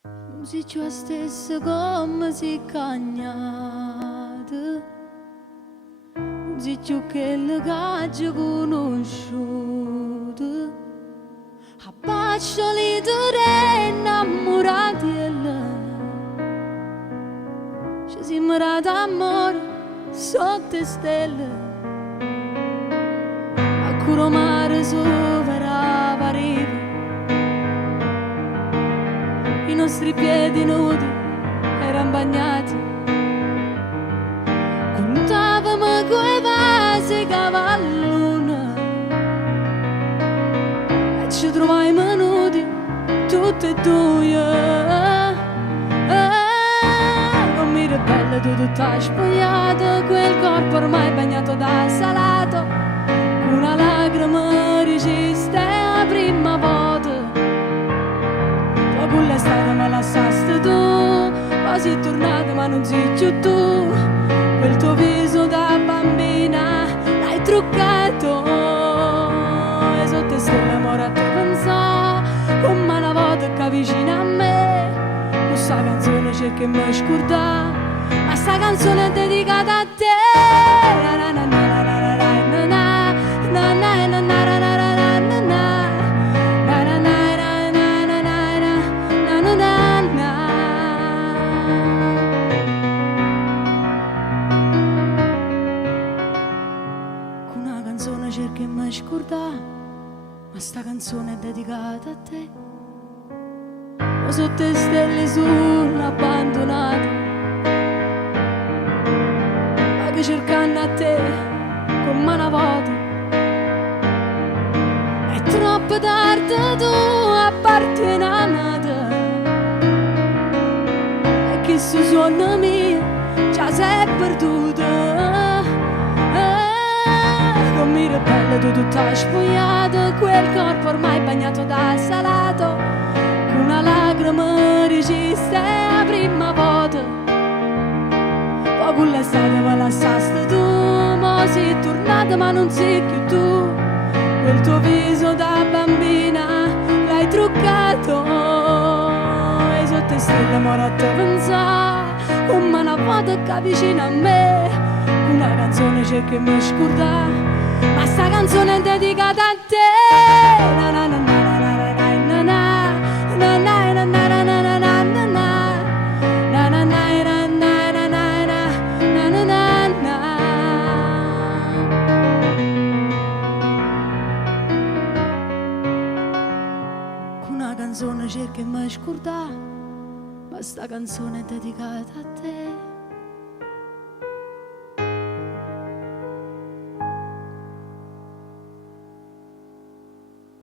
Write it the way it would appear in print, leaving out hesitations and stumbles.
Se ciò stesse come si cagnate, se ciò che le cacce conosciute, a pascioli di innamorati e ci siamo rati amore sotto le stelle, a curo mare sopra la parete. I nostri piedi nudi erano bagnati, contavamo coi vasi cavallone e ci trovavamo nudi tutte e due. Non mi ribelle tu tutta spogliata, quel corpo ormai bagnato da salato, una lacrima resiste la prima volta. L'estate me lasciaste tu, poi sei tornata ma non sei più tu. Quel tuo viso da bambina l'hai truccato e sotto le stelle amore a te pensò, come una volta che vicino a me. Questa canzone cerca di mi scordare, ma sta canzone è dedicata a te. Cerchi di mi scordare, ma sta canzone è dedicata a te. O sotto le stelle sono abbandonate, ma che cercando a te come una volta. È troppo tardi, tu appartenete, e che su suono mio già sei perduto. Non mi ribelle tu tutta spogliata, quel corpo ormai bagnato da salato, con una lacrima resiste la prima volta. Poi con l'estate me lasciaste tu, mo sei tornata ma non sei più tu. Quel tuo viso da bambina l'hai truccato e sotto le stelle amore a te pensò, come una volta che vicino a me. Una canzone cerca di mi scordare, ma sta canzone è dedicata a te. Na na na na na na na na na na na na na na na na na na na na. Una canzone cerca di mi scordare, ma sta canzone è dedicata a te.